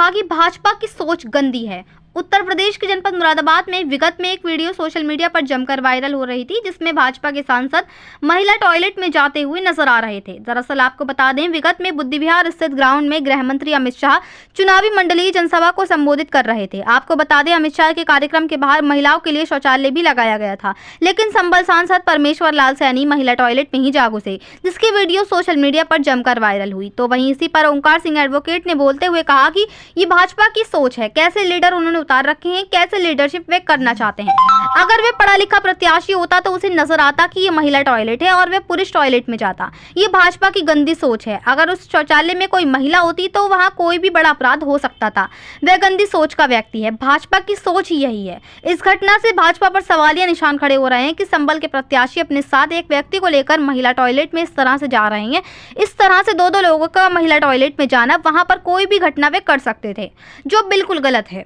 कहा कि भाजपा की सोच गंदी है। उत्तर प्रदेश के जनपद मुरादाबाद में विगत में एक वीडियो सोशल मीडिया पर जमकर वायरल हो रही थी, जिसमें भाजपा के सांसद महिला टॉयलेट में जाते हुए नजर आ रहे थे। दरअसल आपको बता दें, विगत में बुद्धि विहार स्थित ग्राउंड में गृह मंत्री अमित शाह चुनावी मंडलीय जनसभा को संबोधित कर रहे थे। आपको बता दें, अमित शाह के कार्यक्रम के बाहर महिलाओं के लिए शौचालय भी लगाया गया था, लेकिन संबल सांसद परमेश्वर लाल सैनी महिला टॉयलेट में ही जा घुसे, जिसकी वीडियो सोशल मीडिया पर जमकर वायरल हुई। तो वहीं इसी पर ओंकार सिंह एडवोकेट ने बोलते हुए कहा कि ये भाजपा की सोच है। कैसे लीडर उन्होंने उतार रखे हैं, कैसे लीडरशिप वे करना चाहते हैं। अगर वे पढ़ा लिखा प्रत्याशी होता तो उसे नजर आता कि ये महिला टॉयलेट है और वे पुरुष टॉयलेट में जाता। ये भाजपा की गंदी सोच है। अगर उस शौचालय में कोई महिला होती तो वहां कोई भी बड़ा अपराध हो सकता था। वह गंदी सोच का व्यक्ति है। भाजपा की सोच ही यही है। इस घटना से भाजपा पर सवालिया निशान खड़े हो रहे हैं कि संबल के प्रत्याशी अपने साथ एक व्यक्ति को लेकर महिला टॉयलेट में इस तरह से जा रहे हैं। इस तरह से दो लोगों का महिला टॉयलेट में जाना, वहां पर कोई भी घटना वे कर सकते थे, जो बिल्कुल गलत है।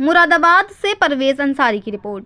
मुरादाबाद से परवेज अंसारी की रिपोर्ट।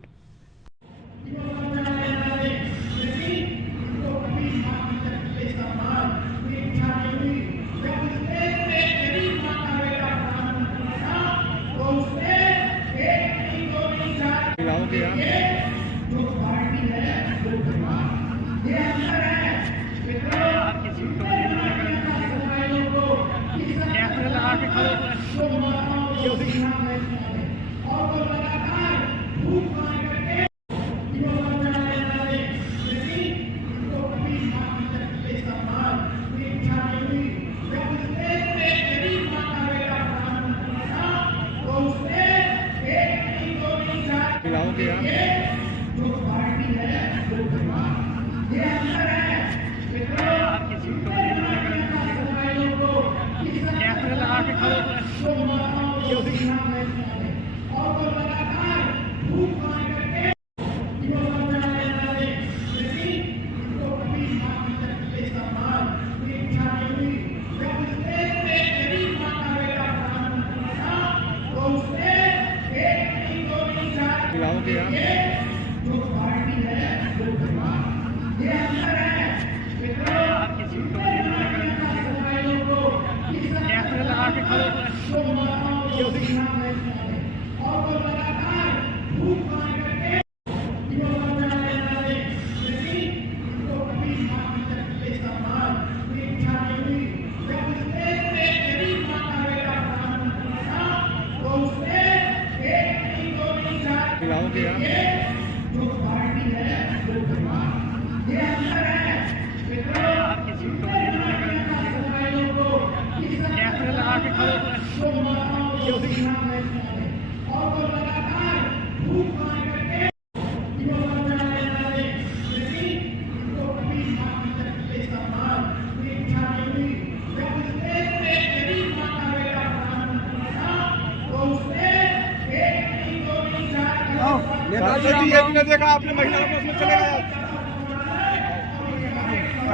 देखा आपने महिलाओं को उसमें चले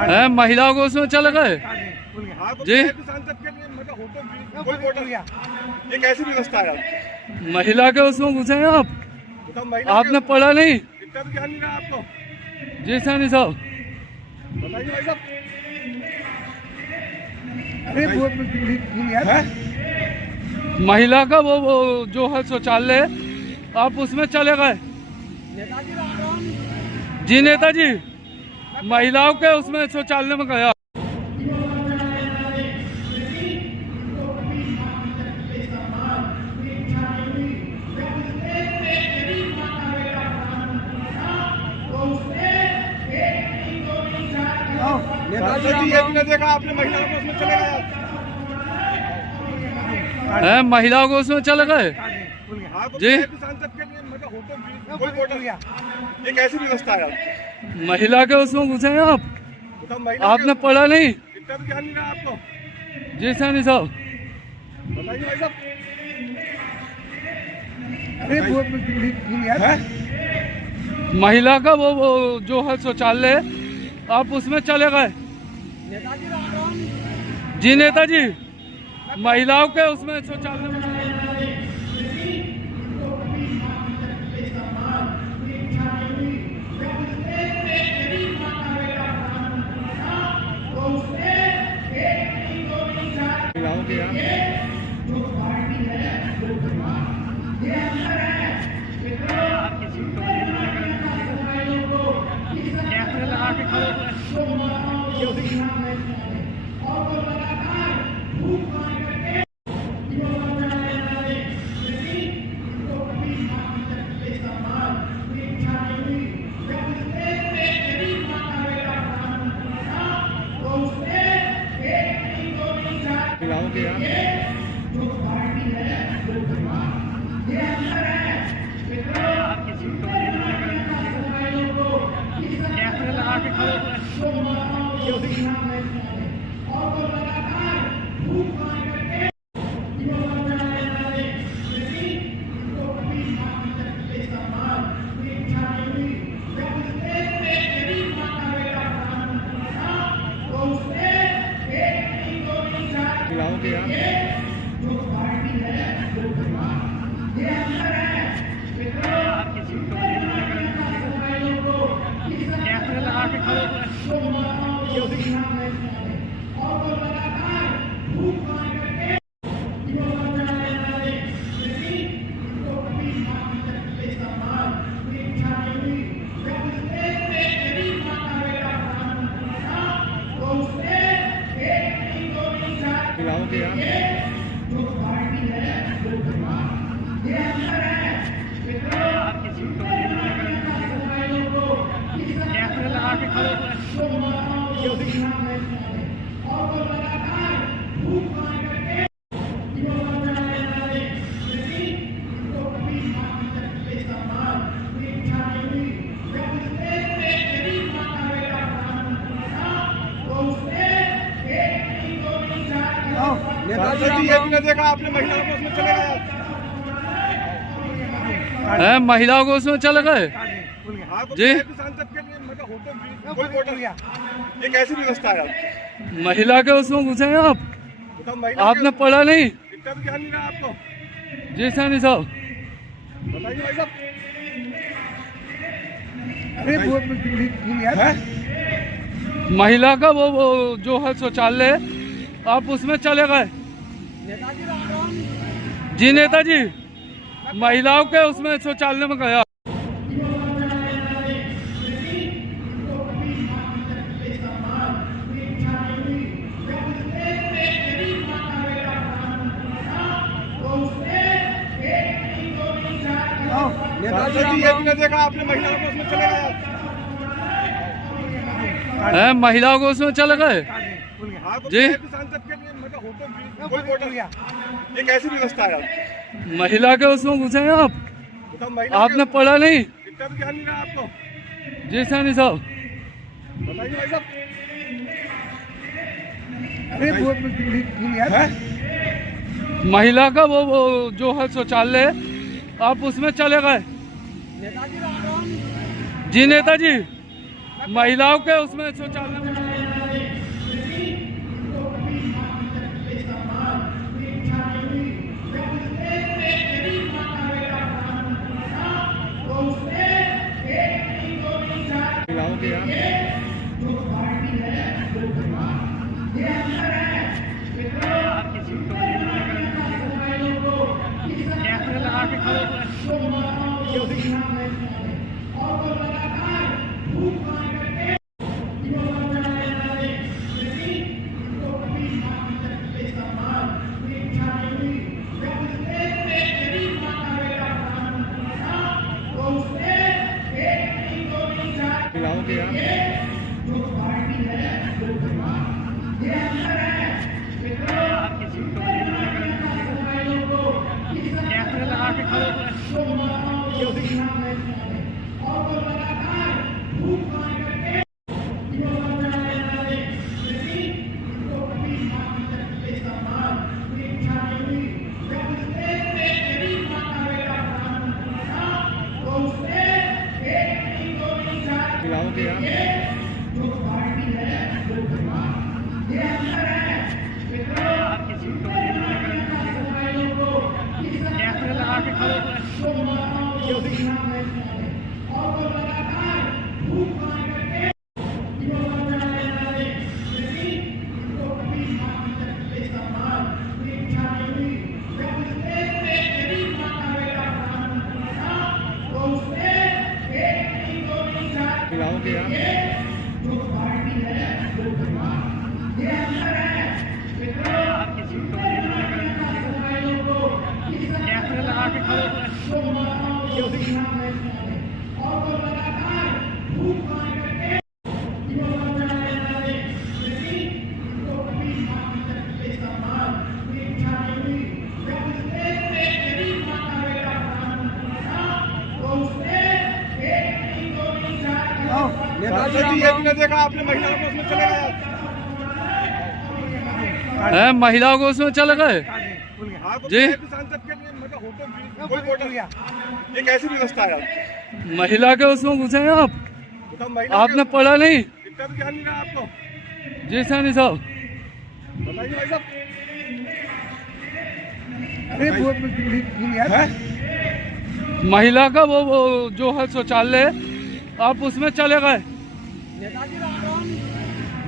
गए, महिलाओं को उसमें चले गए जी। ये कैसी व्यवस्था है? महिला के उसमें घुसे हैं आप? आपने पढ़ा नहीं? इतना तो ध्यान नहीं रहा आपको? जी सैनी साहब, बताइए भाई साहब। महिला का वो जो है शौचालय, आप उसमें चले गए जी। नेताजी, महिलाओं के उसमें शौचालय में गया। देखा आपने महिलाओं को उसमें चले गए, महिलाओं को उसमें चले गए जी। ये कैसी व्यवस्था है? महिला के उसमें घुसे हैं आप? आपने पढ़ा नहीं? इतना तो ध्यान नहीं रहा आपको? जी सैनी साहब, बताइए भाई साहब। महिला का वो जो है शौचालय, आप उसमें चले गए जी। नेताजी, महिलाओं के उसमें शौचालय में महिलाओं के यहाँ मिलाओगे यार। मिलाओगे यार। मिलाओगे यार। सांसद जी ये भी नहीं देखा आपने महिलाओं को उसमें चले गए। हैं महिलाओं को उसमें चले गए आपको जी। सांसद के लिए मतलब होटल कोई होटल ये कैसी व्यवस्था है? महिला के उसमें घुसे हैं आप? तो महिला आपने पढ़ा नहीं? इतना भी ध्यान नहीं रहा आपको? जी सैनी साहब, बताइए भाई साहब। महिला का वो जो है शौचालय, आप उसमें चले गए जी? नेताजी महिलाओं के उसमें शौचालय में गया। सांसद जी ये भी नहीं देखा आपने महिलाओं को उसमें चले गए। हैं महिलाओं को उसमें चले गए आपको जी। सांसद के लिए मतलब होटल कोई होटल ये कैसी व्यवस्था है? महिला के उसमें घुसे हैं आप? तो महिला आपने पढ़ा नहीं? इतना भी ध्यान नहीं रहा आपको? जी सैनी साहब, बताइए भाई साहब। महिला का वो जो है शौचालय, आप उसमें चले गए जी? नेताजी महिलाओं के उसमें शौचालय में मिलाओगे यार। मिलाओगे यार। मिलाओगे यार। मिलाओगे यार। ये भी नहीं देखा आपने महिलाओं को उसमें चले गए हैं, महिलाओं को उसमें चले गए आपको जी। सांसद के लिए मतलब होटल कोई वोटर ये कैसी व्यवस्था है आपकी? महिला के उसमें घुसे हैं आप? बताओ महिला आपने पढ़ा नहीं? इतना भी ध्यान नहीं रहा आपको? जी सैनी साहब, बताइए भाई साहब। महिला का वो जो है शौचालय, आप उसमें चले गए?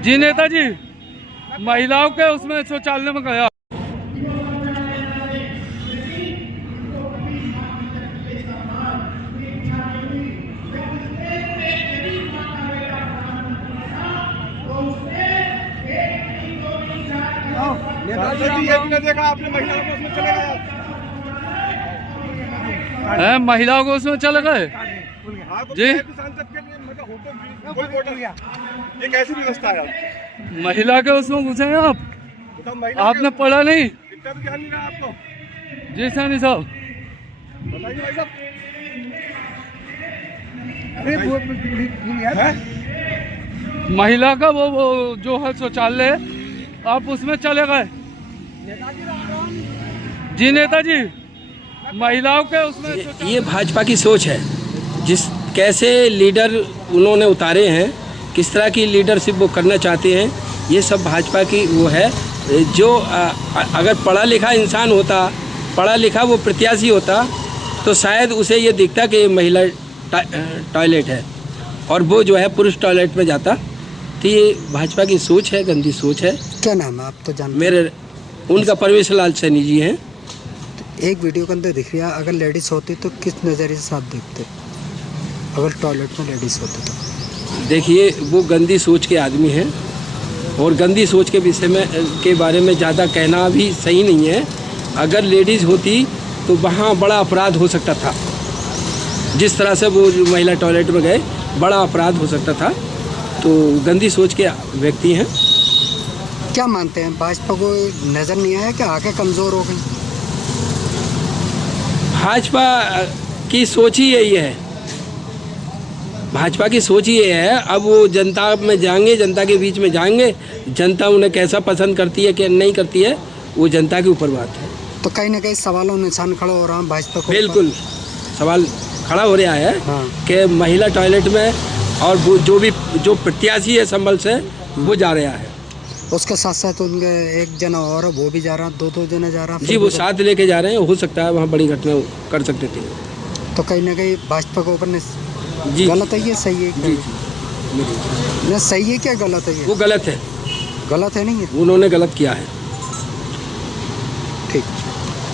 जी नेताजी, महिलाओं के उसमें शौचालय में गया। सांसद ये भी नहीं देखा आपने महिलाओं को उसमें चले गए हैं, महिलाओं को उसमें चले गए आपको जी। सांसद के लिए मतलब होटल कोई वोटर ये कैसी व्यवस्था है आपकी? महिला के उसमें घुसे हैं आप? बताओ महिला आपने पढ़ा नहीं? इतना भी ध्यान नहीं रहा आपको? जी सैनी साहब, बताइए भाई साहब। महिला का वो जो है शौचालय, आप उसमें चले गए? जी नेताजी, महिलाओं के उसमें ये भाजपा की सोच है। जिस कैसे लीडर उन्होंने उतारे हैं, किस तरह की लीडरशिप वो करना चाहते हैं, ये सब भाजपा की वो है। जो अगर पढ़ा लिखा इंसान होता, पढ़ा लिखा वो प्रत्याशी होता, तो शायद उसे ये दिखता कि महिला टॉयलेट है और वो जो है पुरुष टॉयलेट में जाता। तो ये भाजपा की सोच है, गंदी सोच है। क्या नाम है आप तो जानते मेरे उनका परमेश्वर लाल सैनी जी हैं। हैं? एक वीडियो के अंदर दिख रहा है, अगर लेडीज होती तो किस नज़रिए से आप देखते? अगर टॉयलेट में लेडीज होती तो देखिए, वो गंदी सोच के आदमी हैं और गंदी सोच के विषय में के बारे में ज़्यादा कहना भी सही नहीं है। अगर लेडीज़ होती तो वहाँ बड़ा अपराध हो सकता था। जिस तरह से वो महिला टॉयलेट में गए, बड़ा अपराध हो सकता था। तो गंदी सोच के व्यक्ति हैं। क्या मानते हैं, भाजपा को नज़र नहीं आया कि आगे कमज़ोर हो गई? भाजपा की सोच ही यही है। भाजपा की सोच ही ये है। अब वो जनता में जाएंगे, जनता के बीच में जाएंगे, जनता उन्हें कैसा पसंद करती है, क्या नहीं करती है, वो जनता के ऊपर बात है। तो कहीं ना कहीं सवालों निशान खड़ा हो रहा है भाजपा को। बिल्कुल सवाल खड़ा हो रहा है हाँ। कि महिला टॉयलेट में, और वो जो प्रत्याशी है संभल से, वो जा रहा है। उसके साथ साथ उनके एक जना और है, वो भी जा रहा, दो जना जा रहा। जी, वो साथ लेके जा रहे हैं। हो सकता है वहाँ बड़ी घटना कर सकते थे। तो कहीं ना कहीं भाजपा के ऊपर जी गलत है, ये सही है? जी जी, ना सही है क्या गलत है? ये वो गलत है, गलत है नहीं है? उन्होंने गलत किया है।